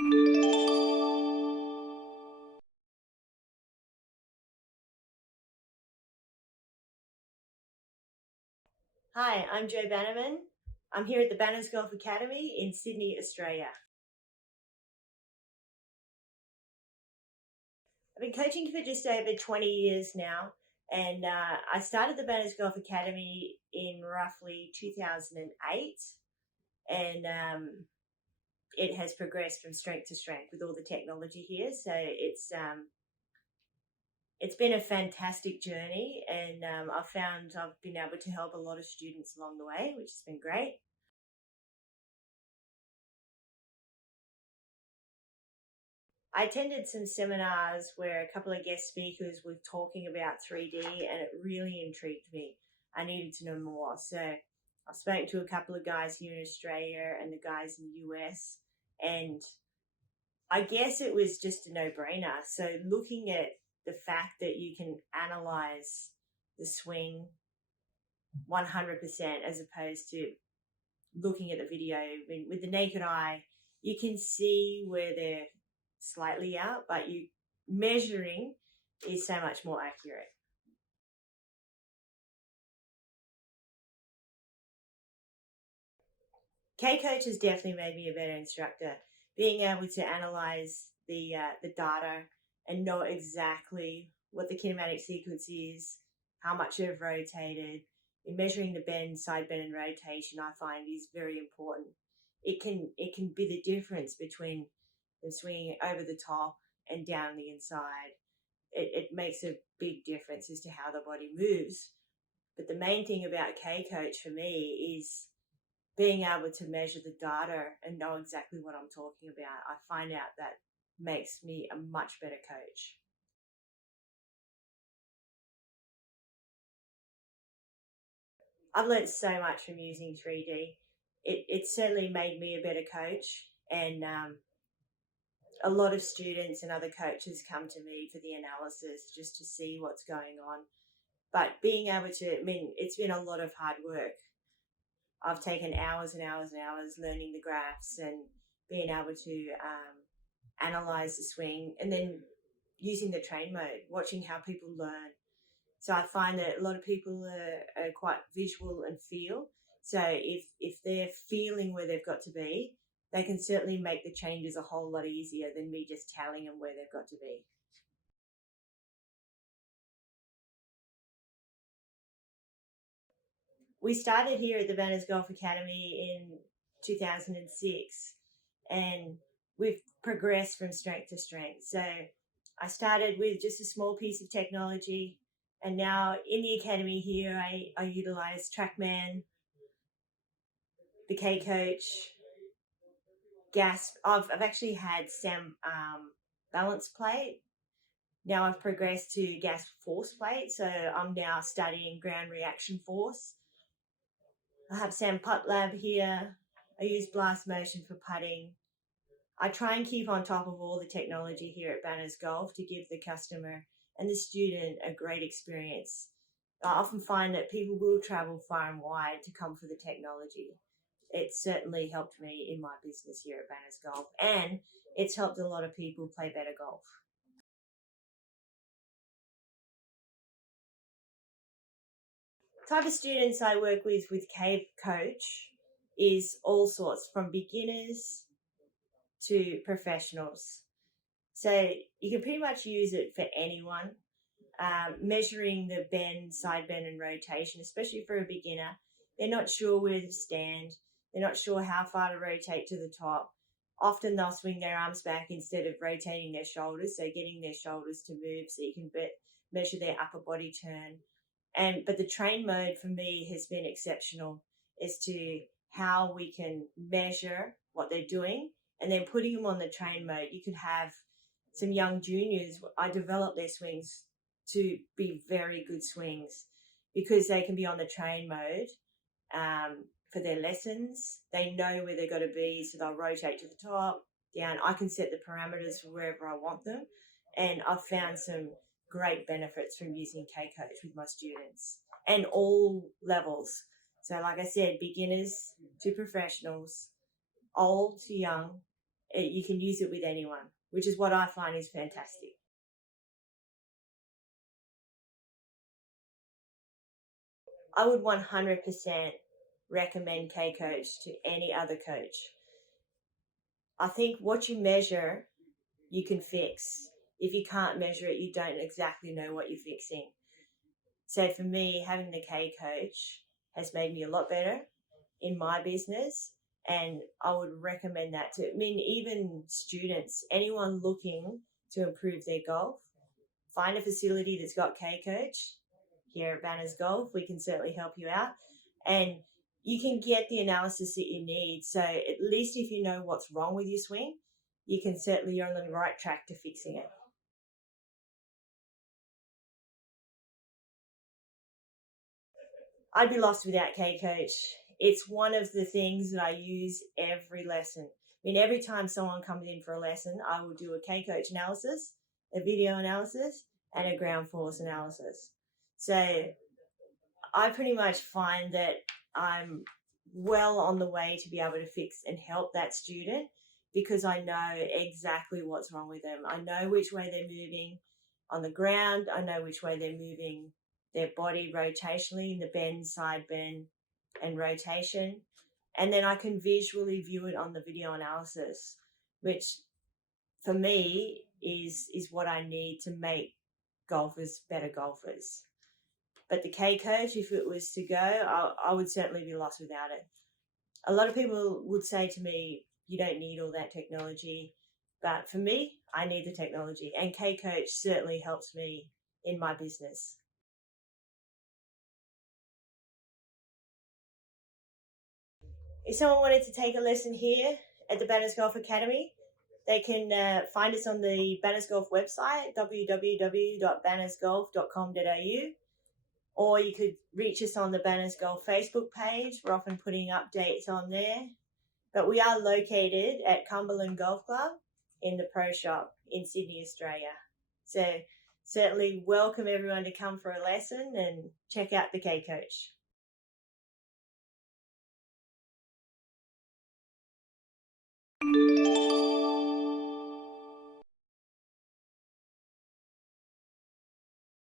Hi, I'm Jo Bannerman. I'm here at the Banners Golf Academy in Sydney, Australia. I've been coaching for just over 20 years now, and I started the Banners Golf Academy in roughly 2008, and it has progressed from strength to strength with all the technology here. So it's been a fantastic journey, and I've found I've been able to help a lot of students along the way, which has been great. I attended some seminars where a couple of guest speakers were talking about 3D, and it really intrigued me. I needed to know more. So I spoke to a couple of guys here in Australia and the guys in the US, and I guess it was just a no-brainer. So looking at the fact that you can analyze the swing 100% as opposed to looking at the video, I mean, with the naked eye, you can see where they're slightly out, but you measuring is so much more accurate. K-Coach has definitely made me a better instructor. Being able to analyze the data and know exactly what the kinematic sequence is, how much they've rotated, in measuring the bend, side bend, and rotation, I find is very important. It can be the difference between them swinging over the top and down the inside. It makes a big difference as to how the body moves. But the main thing about K-Coach for me is being able to measure the data and know exactly what I'm talking about. I find out that makes me a much better coach. I've learned so much from using 3D. It certainly made me a better coach, and a lot of students and other coaches come to me for the analysis just to see what's going on. But being able to, I mean, it's been a lot of hard work. I've taken hours and hours and hours learning the graphs and being able to analyze the swing, and then using the train mode, watching how people learn. So I find that a lot of people are quite visual and feel. So if they're feeling where they've got to be, they can certainly make the changes a whole lot easier than me just telling them where they've got to be. We started here at the Banners Golf Academy in 2006, and we've progressed from strength to strength. So I started with just a small piece of technology, and now in the academy here, I utilize TrackMan, the K-Coach, gas. I've actually had SAM balance plate. Now I've progressed to gas force plate, so I'm now studying ground reaction force. I have Sam Putt Lab here. I use blast motion for putting. I try and keep on top of all the technology here at Banners Golf to give the customer and the student a great experience. I often find that people will travel far and wide to come for the technology. It's certainly helped me in my business here at Banners Golf, and it's helped a lot of people play better golf. Type of students I work with K-Coach is all sorts, from beginners to professionals. So you can pretty much use it for anyone. Measuring the bend, side bend, and rotation, especially for a beginner. They're not sure where to stand. They're not sure how far to rotate to the top. Often they'll swing their arms back instead of rotating their shoulders, so getting their shoulders to move so you can measure their upper body turn. But the train mode for me has been exceptional as to how we can measure what they're doing, and then putting them on the train mode. You could have some young juniors. I develop their swings to be very good swings because they can be on the train mode for their lessons. They know where they've got to be, so they'll rotate to the top, down. I can set the parameters for wherever I want them, and I've found some great benefits from using K-Coach with my students and all levels. So like I said, beginners to professionals, old to young, You can use it with anyone, which is what I find is fantastic. I would 100% recommend K-Coach to any other coach. I think what you measure, you can fix. If you can't measure it, you don't exactly know what you're fixing. So for me, having the K-Coach has made me a lot better in my business, and I would recommend that to, I mean, even students, anyone looking to improve their golf, find a facility that's got K-Coach. Here at Banners Golf, we can certainly help you out, and you can get the analysis that you need. So at least if you know what's wrong with your swing, you can certainly, you're on the right track to fixing it. I'd be lost without K-Coach. It's one of the things that I use every lesson. I mean, every time someone comes in for a lesson, I will do a K-Coach analysis, a video analysis, and a ground force analysis. So I pretty much find that I'm well on the way to be able to fix and help that student, because I know exactly what's wrong with them. I know which way they're moving on the ground. I know which way they're moving their body rotationally in the bend, side bend, and rotation. And then I can visually view it on the video analysis, which for me is what I need to make golfers better golfers. But the K-Coach, if it was to go, I would certainly be lost without it. A lot of people would say to me, you don't need all that technology. But for me, I need the technology. And K-Coach certainly helps me in my business. If someone wanted to take a lesson here at the Banners Golf Academy, they can find us on the Banners Golf website, www.bannersgolf.com.au, or you could reach us on the Banners Golf Facebook page. We're often putting updates on there. But we are located at Cumberland Golf Club in the Pro Shop in Sydney, Australia. So certainly welcome everyone to come for a lesson and check out the K-Coach.